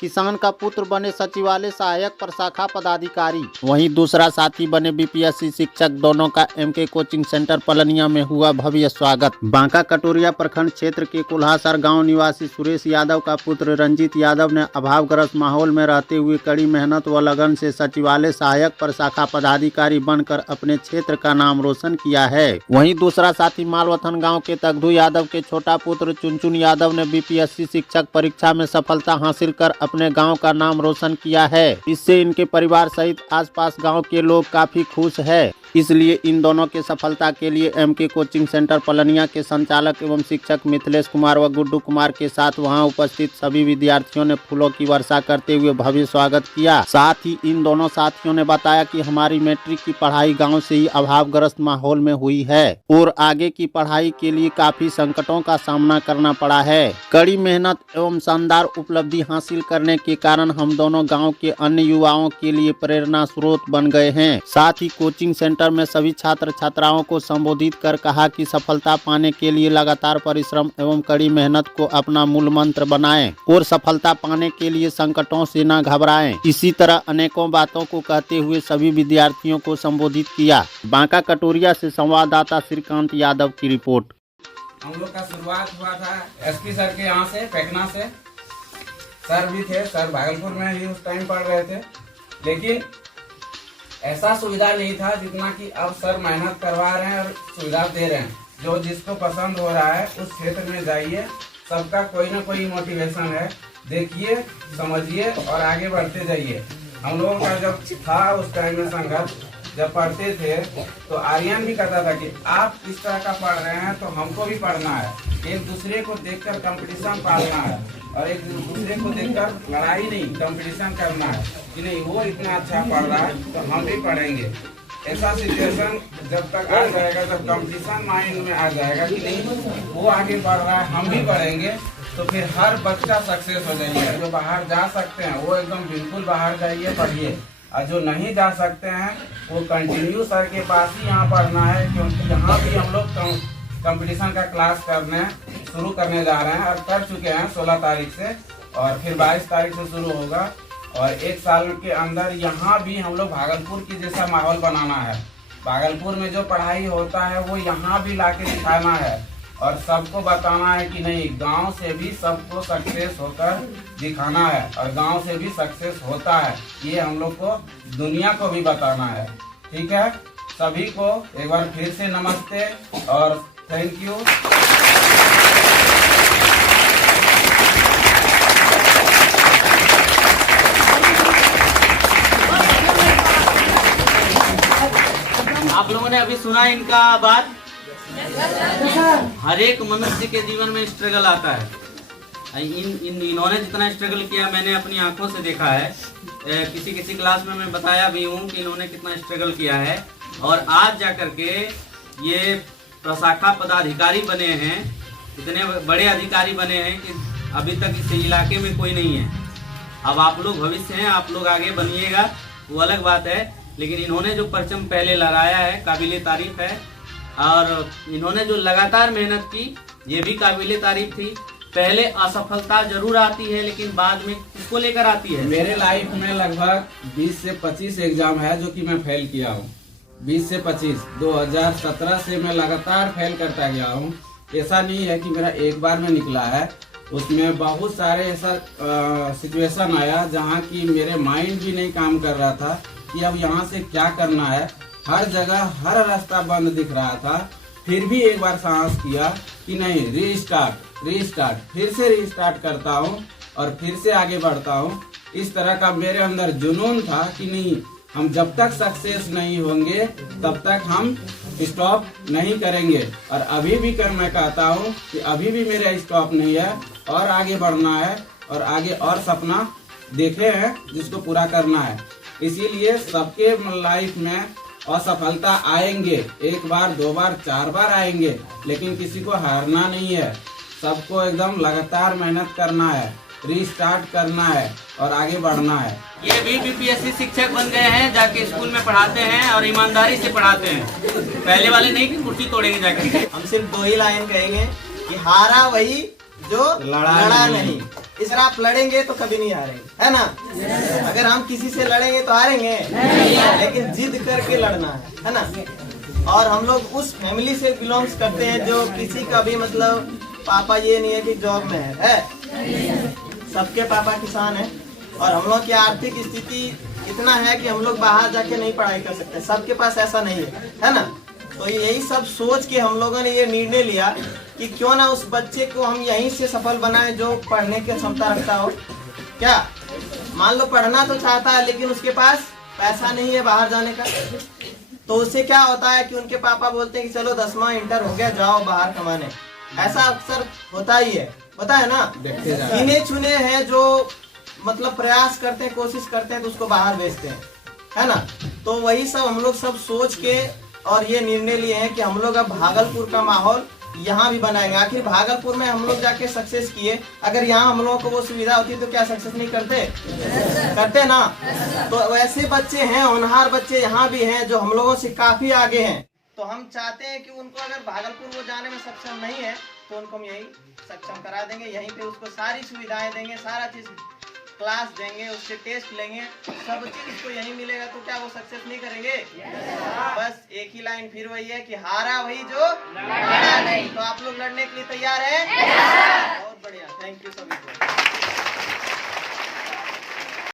किसान का पुत्र बने सचिवालय सहायक प्रशाखा पदाधिकारी। वहीं दूसरा साथी बने बीपीएससी शिक्षक। दोनों का एमके कोचिंग सेंटर पलनिया में हुआ भव्य स्वागत। बांका कटोरिया प्रखंड क्षेत्र के कुल्हासर गांव निवासी सुरेश यादव का पुत्र रंजीत यादव ने अभावग्रस्त माहौल में रहते हुए कड़ी मेहनत व लगन से सचिवालय सहायक प्रशाखा पदाधिकारी बनकर अपने क्षेत्र का नाम रोशन किया है। वहीं दूसरा साथी मालवथन गाँव के तगधू यादव के छोटा पुत्र चुनचुन यादव ने बीपीएससी शिक्षक परीक्षा में सफलता हासिल कर अपने गांव का नाम रोशन किया है। इससे इनके परिवार सहित आसपास गांव के लोग काफी खुश है। इसलिए इन दोनों के सफलता के लिए एमके कोचिंग सेंटर पलनिया के संचालक एवं शिक्षक मिथिलेश कुमार व गुड्डू कुमार के साथ वहां उपस्थित सभी विद्यार्थियों ने फूलों की वर्षा करते हुए भव्य स्वागत किया। साथ ही इन दोनों साथियों ने बताया कि हमारी मैट्रिक की पढ़ाई गाँव से ही अभावग्रस्त माहौल में हुई है और आगे की पढ़ाई के लिए काफी संकटों का सामना करना पड़ा है। कड़ी मेहनत एवं शानदार उपलब्धि हासिल करने के कारण हम दोनों गाँव के अन्य युवाओं के लिए प्रेरणा स्रोत बन गए हैं। साथ ही कोचिंग सेंटर में सभी छात्र छात्राओं को संबोधित कर कहा कि सफलता पाने के लिए लगातार परिश्रम एवं कड़ी मेहनत को अपना मूल मंत्र बनाएं और सफलता पाने के लिए संकटों से न घबराएं। इसी तरह अनेकों बातों को कहते हुए सभी विद्यार्थियों को संबोधित किया। बांका कटोरिया से संवाददाता श्रीकांत यादव की रिपोर्ट। हम लोग का शुरुआत हुआ था एसपी सर के यहाँ से, फेकना से। सर भी थे, सर भागलपुर में ही उस टाइम पढ़ रहे थे, लेकिन ऐसा सुविधा नहीं था जितना कि अब सर मेहनत करवा रहे हैं और सुविधा दे रहे हैं। जो जिसको पसंद हो रहा है उस क्षेत्र में जाइए, सबका कोई ना कोई मोटिवेशन है, देखिए समझिए और आगे बढ़ते जाइए। हम लोगों का जब था उस टाइम में संघर्ष, जब पढ़ते थे तो आर्यन भी कहता था कि आप इस तरह का पढ़ रहे हैं तो हमको भी पढ़ना है। एक दूसरे को देखकर कंपटीशन पालना है और एक दूसरे को देखकर लड़ाई नहीं, कंपटीशन करना है कि नहीं वो इतना अच्छा पढ़ रहा है तो हम भी पढ़ेंगे। ऐसा सिचुएशन जब तक आ जाएगा, जब कंपटीशन माइंड में आ जाएगा कि नहीं वो आगे बढ़ रहा है हम भी बढ़ेंगे, तो फिर हर बच्चा सक्सेस हो जाएगा। जो बाहर जा सकते हैं वो एकदम बिल्कुल बाहर जाइए, पढ़िए, और जो नहीं जा सकते हैं वो कंटिन्यू सर के पास ही यहाँ पढ़ना है, क्योंकि यहाँ भी हम लोग कंपटीशन का क्लास शुरू करने जा रहे हैं और कर चुके हैं 16 तारीख से, और फिर 22 तारीख से शुरू होगा। और एक साल के अंदर यहाँ भी हम लोग भागलपुर की जैसा माहौल बनाना है। भागलपुर में जो पढ़ाई होता है वो यहाँ भी लाके दिखाना है और सबको बताना है कि नहीं गांव से भी सबको सक्सेस होकर दिखाना है और गांव से भी सक्सेस होता है, ये हम लोग को दुनिया को भी बताना है। ठीक है, सभी को एक बार फिर से नमस्ते और थैंक यू। आप लोगों ने अभी सुना इनका बात। हर एक मनुष्य के जीवन में स्ट्रगल आता है। इन्होंने जितना स्ट्रगल किया मैंने अपनी आंखों से देखा है। किसी क्लास में मैं बताया भी हूँ कि इन्होंने कितना स्ट्रगल किया है और आज जाकर के ये प्रशाखा पदाधिकारी बने हैं, इतने बड़े अधिकारी बने हैं कि अभी तक इस इलाके में कोई नहीं है। अब आप लोग भविष्य हैं, आप लोग आगे बनिएगा, वो अलग बात है, लेकिन इन्होंने जो परचम पहले लहराया है काबिले तारीफ है और इन्होंने जो लगातार मेहनत की ये भी काबिले तारीफ थी। पहले असफलता जरूर आती है लेकिन बाद में किसको लेकर आती है। मेरे लाइफ में लगभग 20 से 25 एग्जाम है जो कि मैं फेल किया हूँ। 20 से 25 2017 से मैं लगातार फेल करता गया हूँ। ऐसा नहीं है कि मेरा एक बार में निकला है, उसमें बहुत सारे ऐसा सिचुएशन आया जहाँ की मेरे माइंड भी नहीं काम कर रहा था कि अब यहाँ से क्या करना है। हर जगह हर रास्ता बंद दिख रहा था, फिर भी एक बार साहस किया कि नहीं रीस्टार्ट, फिर से रीस्टार्ट करता हूँ और फिर से आगे बढ़ता हूँ। इस तरह का मेरे अंदर जुनून था कि नहीं हम जब तक सक्सेस नहीं होंगे तब तक हम स्टॉप नहीं करेंगे। और अभी भी मैं कहता हूँ कि अभी भी मेरा स्टॉप नहीं है और आगे बढ़ना है और आगे और सपना देखे हैं जिसको पूरा करना है। इसीलिए सबके लाइफ में असफलता आएंगे, एक बार 2 बार 4 बार आएंगे, लेकिन किसी को हारना नहीं है। सबको एकदम लगातार मेहनत करना है, रीस्टार्ट करना है और आगे बढ़ना है। ये भी बीपीएससी शिक्षक बन गए हैं, जाके स्कूल में पढ़ाते हैं और ईमानदारी से पढ़ाते हैं। पहले वाले नहीं कि कुर्सी तोड़ेंगे जाके। हम सिर्फ 2 ही लाइन कहेंगे कि हारा वही जो लड़ा नहीं। इस तरह आप लड़ेंगे तो कभी नहीं हारेंगे, है ना। अगर हम किसी से लड़ेंगे तो हारेंगे, लेकिन जिद करके लड़ना है ना। और हम लोग उस फैमिली से बिलोंग्स करते हैं जो किसी का भी मतलब पापा ये नहीं है कि जॉब में है? सबके पापा किसान है। और हम लोग की आर्थिक स्थिति इतना है कि हम लोग बाहर जाके नहीं पढ़ाई कर सकते, सबके पास ऐसा नहीं है ना। तो यही सब सोच के हम लोगों ने ये निर्णय लिया कि क्यों ना उस बच्चे को हम यहीं से सफल बनाएं जो पढ़ने की क्षमता रखता हो। क्या मान लो पढ़ना तो चाहता है लेकिन उसके पास पैसा नहीं है बाहर जाने का, तो उससे क्या होता है कि उनके पापा बोलते हैं कि चलो 10वां इंटर हो गया, जाओ बाहर कमाने। ऐसा अक्सर होता ही है, होता है ना। गिने चुने हैं जो मतलब प्रयास करते हैं, कोशिश करते हैं तो उसको बाहर भेजते हैं, है ना। तो वही सब हम लोग सब सोच के और ये निर्णय लिए हैं कि हम लोग अब भागलपुर का माहौल यहाँ भी बनाएंगे। आखिर भागलपुर में हम लोग जाके सक्सेस किए, अगर यहाँ हम लोगों को वो सुविधा होती तो क्या सक्सेस नहीं करते? करते ना। तो वैसे बच्चे हैं, होनहार बच्चे यहाँ भी हैं जो हम लोगों से काफी आगे हैं। तो हम चाहते हैं कि उनको अगर भागलपुर वो जाने में सक्षम नहीं है तो उनको हम यही सक्षम करा देंगे, यहीं पे उसको सारी सुविधाएं देंगे, सारा चीज क्लास देंगे, उससे टेस्ट लेंगे, सब चीज उसको यहीं मिलेगा। तो क्या वो सक्सेस नहीं करेंगे? बस एक ही लाइन फिर वही है कि हारा वही जो लड़ा नहीं। तो आप लोग लड़ने के लिए तैयार हैं? बहुत बढ़िया, थैंक यू सभी को।